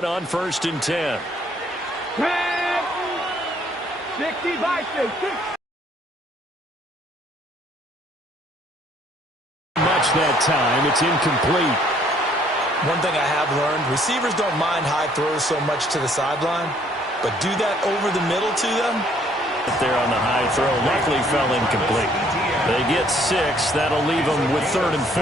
On 1st and 10. 60 Vikings. Much that time. It's incomplete. One thing I have learned, receivers don't mind high throws so much to the sideline, but do that over the middle to them. There on the high throw, luckily fell incomplete. They get 6. That'll leave them with 3rd and 4.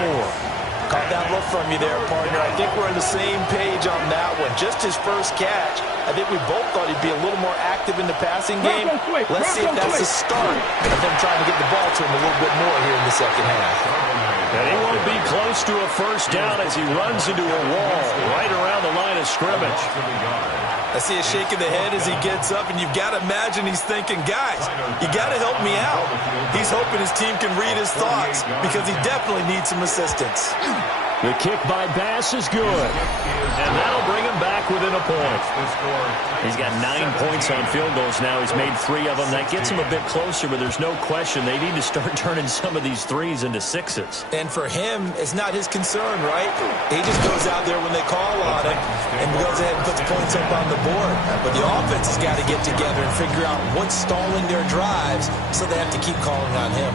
Caught that look from you there, partner. I think we're on the same page on that one. Just his first catch. I think we both thought he'd be a little more active in the passing game. Let's see if that's the start of them trying to get the ball to him a little bit more here in the second half. And he won't be close to a first down as he runs into a wall right around the line of scrimmage. I see a shake of the head as he gets up, and you've got to imagine he's thinking, guys, you got to help me out. He's hoping his team can read his thoughts because he definitely needs some assistance. The kick by Bass is good, and that'll bring him back within a point. He's got 9 points on field goals now. He's made 3 of them. That gets him a bit closer, but there's no question they need to start turning some of these 3s into 6s. And for him, it's not his concern, right? He just goes out there when they call on him and goes ahead and puts points up on the board. But the offense has got to get together and figure out what's stalling their drives, so they have to keep calling on him.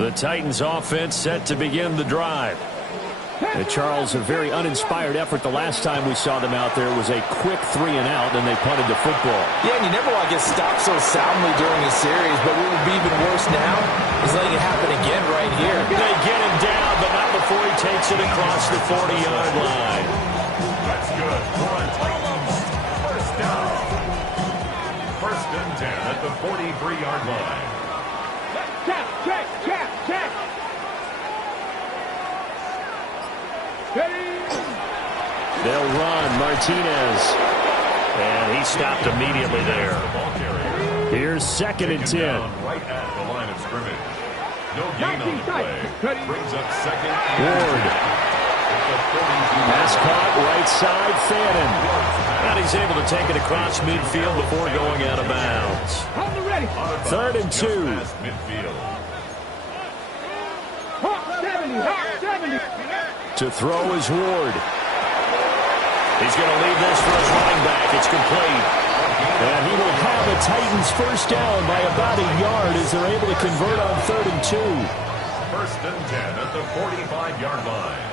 The Titans offense set to begin the drive. Charles, a very uninspired effort the last time we saw them out there. It was a quick 3 and out, and they punted the football. Yeah, and you never want to get stopped so soundly during a series, but what would be even worse now is letting it happen again right here. They get him down, but not before he takes it across the 40-yard line. That's good. First down. 1st and 10 at the 43-yard line. Check. They'll run Martinez. And he stopped immediately there. Here's 2nd and 10. Right at the line of scrimmage. No gain on the play. Brings up 2nd. Ward. Pass caught right side, Fannin. And he's able to take it across midfield before going out of bounds. 3rd and 2. To throw is Ward. He's going to leave this for his running back. It's complete. And he will have the Titans first down by about a yard as they're able to convert on 3rd and 2. 1st and 10 at the 45-yard line.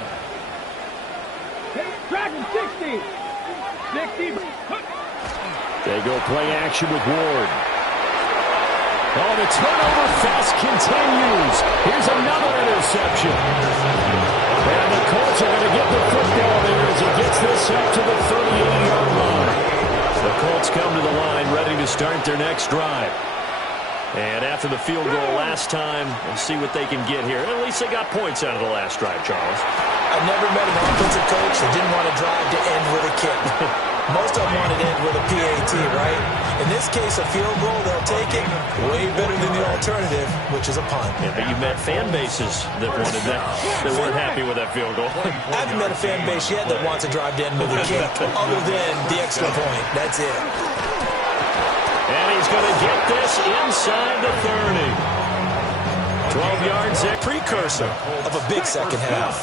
Dragon 60. They go play action with Ward. Oh, the turnover fest continues. Here's another interception. And the Colts are going to get the football there as he gets this up to the 38-yard line. The Colts come to the line ready to start their next drive. And after the field goal last time, we'll see what they can get here. At least they got points out of the last drive, Charles. I've never met an offensive coach that didn't want to drive to end with a kick. Most of them want to end with a PAT, right? In this case, a field goal, they'll take it. Way better than the alternative, which is a punt. Yeah, but you've met fan bases that wanted that, that weren't happy with that field goal. I haven't met a fan base yet that wants to drive to end with a kick, other than the extra point. That's it. And he's going to get this inside the 30. 12 yards there. Precursor of a big second half.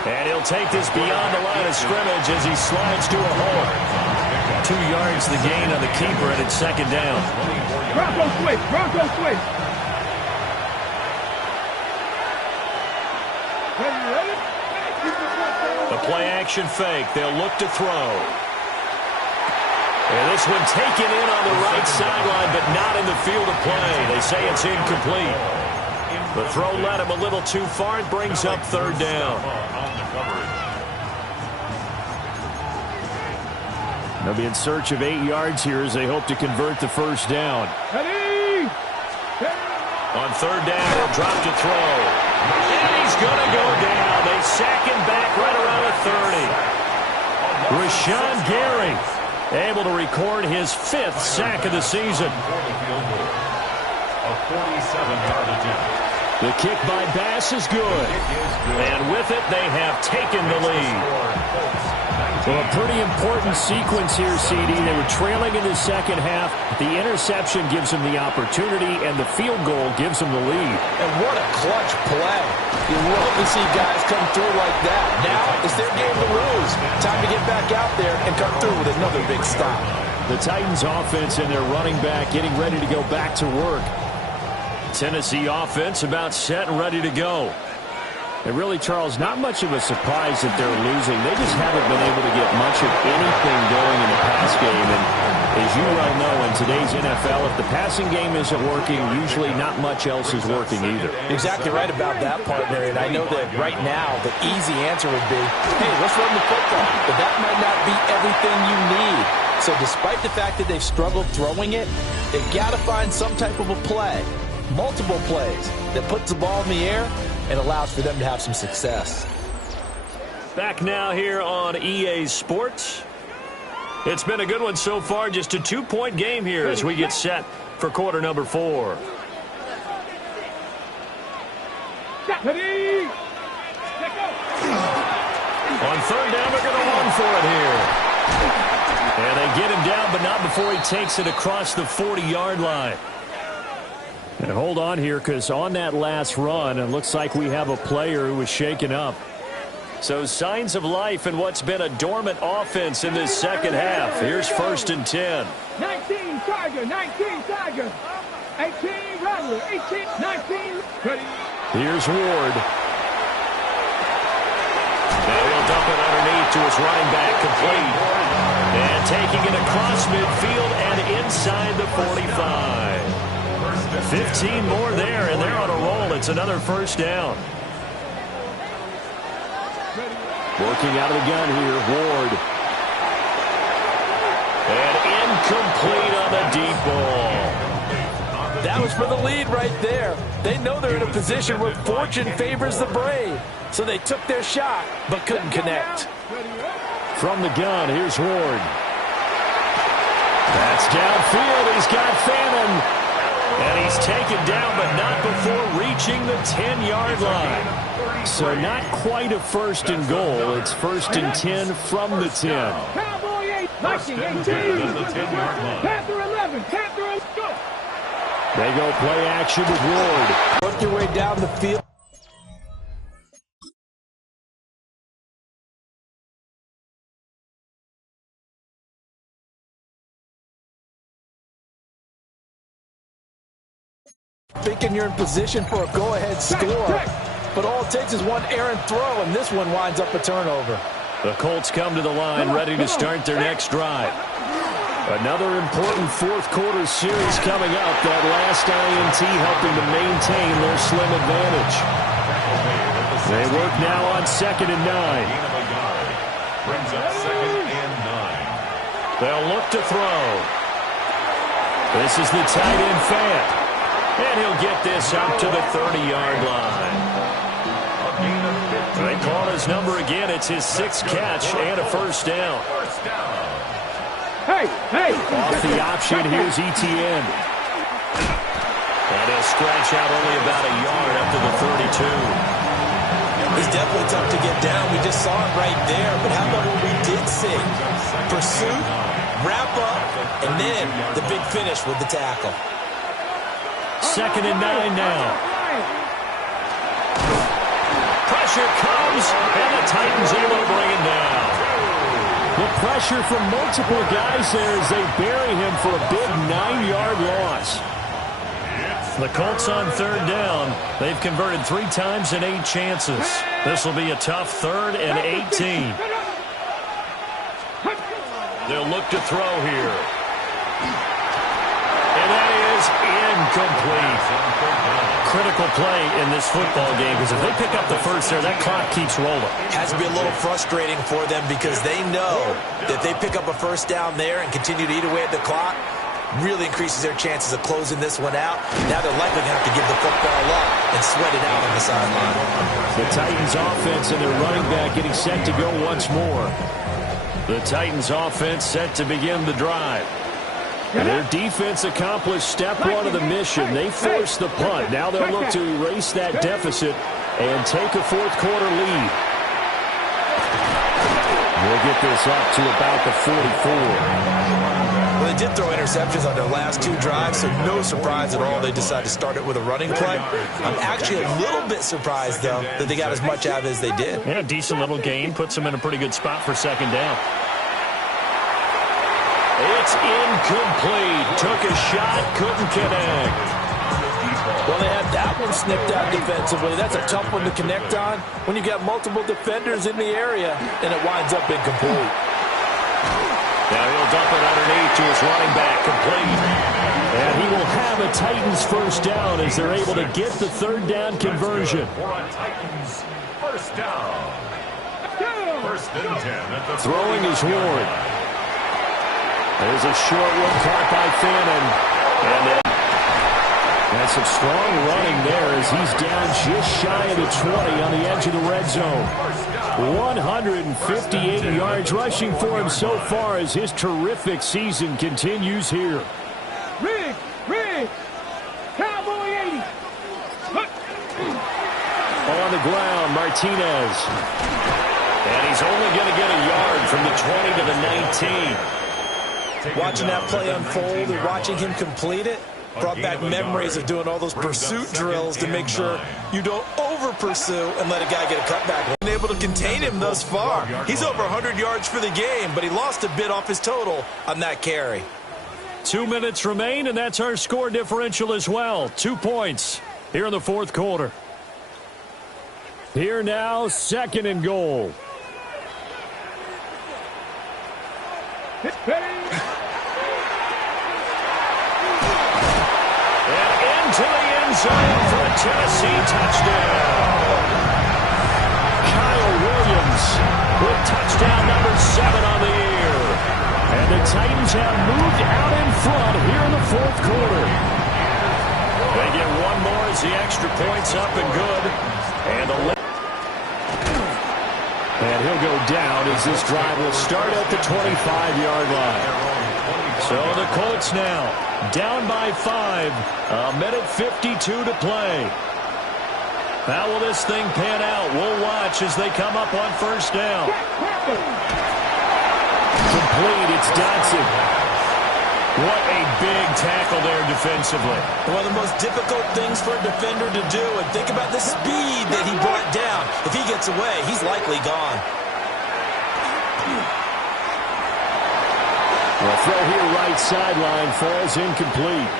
And he'll take this beyond the line of scrimmage as he slides to a hole. 2 yards the gain on the keeper, and it's 2nd down. Bronco switch. The play action fake. They'll look to throw. And this one taken in on the right sideline, but not in the field of play. They say it's incomplete. The throw led him a little too far. It brings up 3rd down. They'll be in search of 8 yards here as they hope to convert the first down. On 3rd down, he'll drop to throw. And he's going to go down. They sack him back right around the 30. Rashawn Gary able to record his 5th sack of the season. A 47-yard attempt. The kick by Bass is good. And with it, they have taken the lead. Well, a pretty important sequence here, CD. They were trailing in the second half. The interception gives them the opportunity, and the field goal gives them the lead. And what a clutch play. You love to see guys come through like that. Now it's their game to lose. Time to get back out there and come through with another big stop. The Titans offense and their running back getting ready to go back to work. Tennessee offense about set and ready to go. And really, Charles, not much of a surprise that they're losing. They just haven't been able to get much of anything going in the pass game. And as you well know, in today's NFL, if the passing game isn't working, usually not much else is working either. Exactly right about that, partner. And I know that right now the easy answer would be, hey, let's run the football. But that might not be everything you need. So despite the fact that they've struggled throwing it, they've got to find some type of a play, multiple plays, that puts the ball in the air and allows for them to have some success. Back now here on EA Sports. It's been a good one so far. Just a 2-point game here as we get set for quarter number 4. Ready? On third down, they're going to run for it here. And they get him down, but not before he takes it across the 40-yard line. And hold on here, because on that last run, it looks like we have a player who was shaken up. So signs of life in what's been a dormant offense in this second half. Here's 1st and 10. 19 Tiger, 19 Tiger. 18 Rattler, 18, 19. Ready? Here's Ward. Now he'll dump it underneath to his running back, complete. And taking it across midfield and inside the 45. 15 more there, and they're on a roll. It's another first down. Working out of the gun here, Ward. And incomplete on the deep ball. That was for the lead right there. They know they're in a position where fortune favors the brave. So they took their shot, but couldn't connect. From the gun, here's Ward. That's downfield. He's got Fannin. And he's taken down, but not before reaching the 10-yard line. So not quite a 1st and goal. It's 1st and 10 from the 10. Cowboy 8, Viking 18. Panther 11, Panther 11, go. They go play action with Ward. Work your way down the field. Thinking you're in position for a go-ahead score. But all it takes is one errant throw, and this one winds up a turnover. The Colts come to the line, ready to start their next drive. Another important fourth-quarter series coming up. That last INT helping to maintain their slim advantage. They work now on 2nd and 9. Brings up 2nd and 9. They'll look to throw. This is the tight end Fant. And he'll get this out to the 30-yard line. They call his number again. It's his 6th catch and a first down. Hey, hey. Off the option, here's Etienne. And he'll scratch out only about a yard up to the 32. It's definitely tough to get down. We just saw it right there. But how about what we did see? Pursuit, wrap up, and then the big finish with the tackle. 2nd and 9 now. Pressure comes, and the Titans able to bring him down. The pressure from multiple guys there as they bury him for a big 9-yard loss. The Colts on 3rd down. They've converted 3 times in 8 chances. This will be a tough 3rd and 18. They'll look to throw here. And that is incomplete. Critical play in this football game because if they pick up the first there, that clock keeps rolling. Has to be a little frustrating for them because they know that they pick up a first down there and continue to eat away at the clock, really increases their chances of closing this one out. Now they're likely to have to give the football up and sweat it out on the sideline. The Titans offense and their running back getting set to go once more. The Titans offense set to begin the drive. And their defense accomplished step 1 of the mission. They forced the punt. Now they'll look to erase that deficit and take a fourth-quarter lead. We'll get this up to about the 44. Well, they did throw interceptions on their last 2 drives, so no surprise at all they decided to start it with a running play. I'm actually a little bit surprised, though, that they got as much out of it as they did. Yeah, decent little gain. Puts them in a pretty good spot for second down. It's incomplete. Took a shot, couldn't connect. Well, they had that one snipped out defensively. That's a tough one to connect on when you got multiple defenders in the area, and it winds up incomplete. Now he'll dump it underneath to his running back, complete. And he will have a Titans first down as they're able to get the third down conversion. Titans first down. First and 10 at the Throwing his Ward. There's a short one caught by Fannin. And some strong running there as he's down just shy of the 20 on the edge of the red zone. 158 yards rushing for him so far as his terrific season continues here. Riggs, Cowboy 80. On the ground, Martinez. And he's only going to get a yard from the 20 to the 19. Watching that play unfold and watching him complete it brought back memories of doing all those pursuit drills to make sure you don't over-pursue and let a guy get a cutback. Been able to contain him thus far. He's over 100 yards for the game, but he lost a bit off his total on that carry. 2 minutes remain, and that's our score differential as well. 2 points here in the fourth quarter. Here now, second and goal. And into the end zone for a Tennessee touchdown. Kyle Williams with touchdown number 7 on the year. And the Titans have moved out in front here in the fourth quarter. They get one more as the extra point's up and good. And he'll go down as this drive will start at the 25-yard line. So the Colts now down by 5. A minute 52 to play. How will this thing pan out? We'll watch as they come up on first down. Complete. It's Dotson. What a big tackle there defensively. One of the most difficult things for a defender to do, and think about the speed that he brought down. If he gets away, he's likely gone. The throw here right sideline falls incomplete.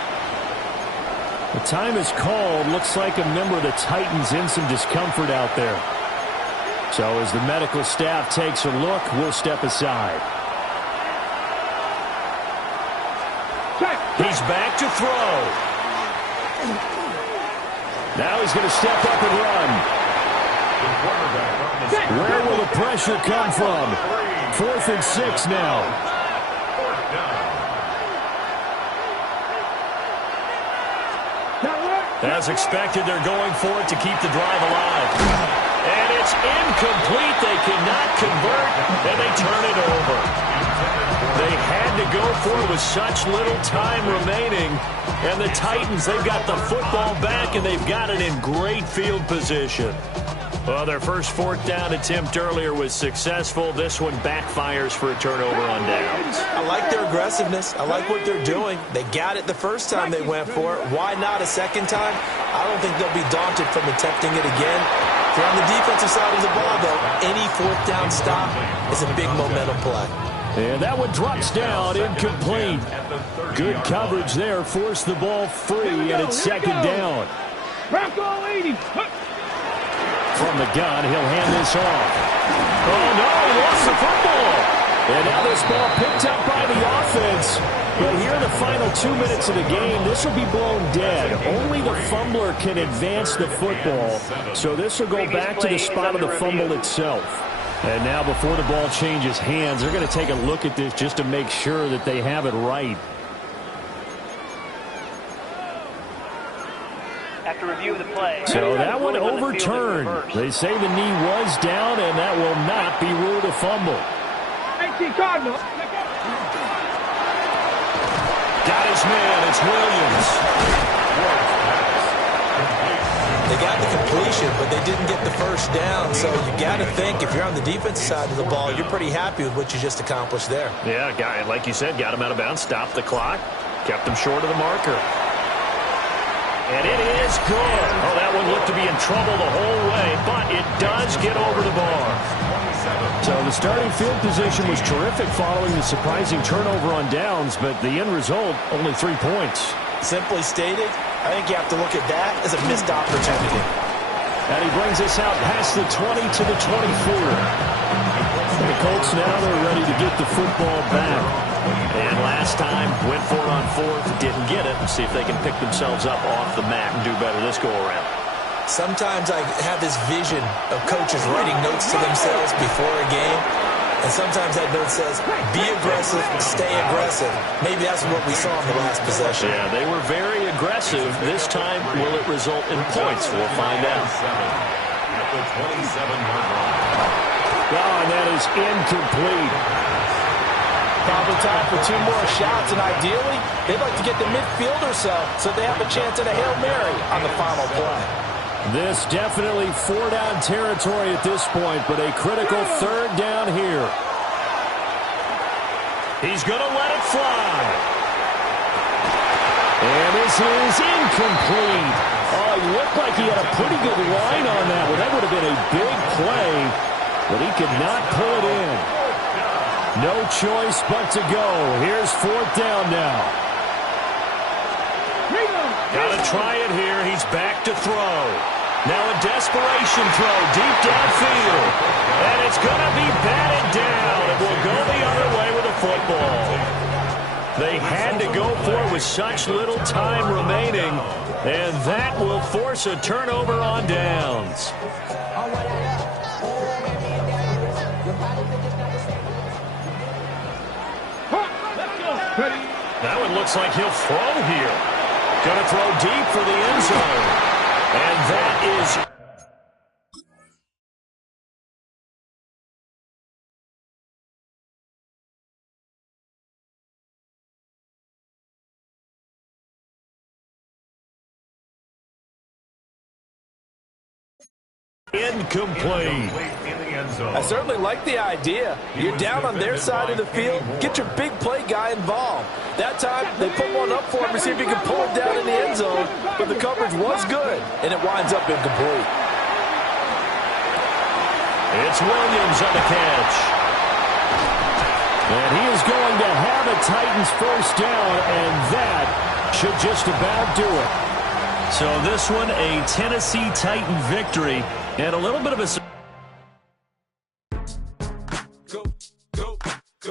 The time is called. Looks like a member of the Titans in some discomfort out there. So as the medical staff takes a look, we'll step aside. He's back to throw. Now he's going to step up and run. Where will the pressure come from? 4th and 6 now. As expected, they're going for it to keep the drive alive. And it's incomplete. They cannot convert, and they turn it over. They had to go for it with such little time remaining. And the Titans, they've got the football back, and they've got it in great field position. Well, their first 4th down attempt earlier was successful. This one backfires for a turnover on downs. I like their aggressiveness. I like what they're doing. They got it the first time they went for it. Why not a second time? I don't think they'll be daunted from attempting it again. If you're on the defensive side of the ball, though, any 4th down stop is a big momentum play. And that one drops down, incomplete. Good coverage there, forced the ball free, and it's second down. Bronco 80. From the gun, he'll hand this off. Oh, no, he lost the football. And now this ball picked up by the offense. But here in the final 2 minutes of the game, this will be blown dead. Only the fumbler can advance the football. So this will go back to the spot of the fumble itself. And now before the ball changes hands, they're going to take a look at this just to make sure that they have it right. After review of the play. So that one overturned. They say the knee was down, and that will not be ruled a fumble. 18 Cardinals. Got his man. It's Williams. They got the completion, but they didn't get the first down, so you got to think if you're on the defensive side of the ball, you're pretty happy with what you just accomplished there. Yeah, guy, like you said, got him out of bounds, stopped the clock, kept him short of the marker. And it is good. Oh, that one looked to be in trouble the whole way, but it does get over the bar. So the starting field position was terrific following the surprising turnover on downs, but the end result, only 3 points. Simply stated, I think you have to look at that as a missed opportunity. And he brings us out past the 20 to the 24. The Colts now they're ready to get the football back. And last time, went for it on fourth, didn't get it. See if they can pick themselves up off the mat and do better this go-around. Sometimes I have this vision of coaches writing notes to themselves before a game, and sometimes that note says, be aggressive, stay aggressive. Maybe that's what we saw in the last possession. Yeah, they were very aggressive. This time, will it result in points? We'll find out. At the 27-yard line. Oh, and that is incomplete. Probably time for 2 more shots, and ideally, they'd like to get the midfield or so they have a chance at a Hail Mary on the final play. This definitely 4-down territory at this point, but a critical 3rd down here. He's going to let it fly. And this is incomplete. Oh, he looked like he had a pretty good line on that one. That would have been a big play, but he could not pull it in. No choice but to go. Here's 4th down now. Got to try it here. He's back to throw. Now a desperation throw deep downfield. And it's going to be batted down. It will go the other way with the football. They had to go for it with such little time remaining. And that will force a turnover on downs. That one looks like he'll throw here. Going to throw deep for the end zone. And that is... incomplete. I certainly like the idea. You're down on their side of the field. Get your big play guy involved. That time, they put one up for him to see if he can pull it down in the end zone, but the coverage was good, and it winds up incomplete. It's Williams on the catch. And he is going to have a Titans 1st down, and that should just about do it. So this one, a Tennessee Titan victory, and a little bit of a...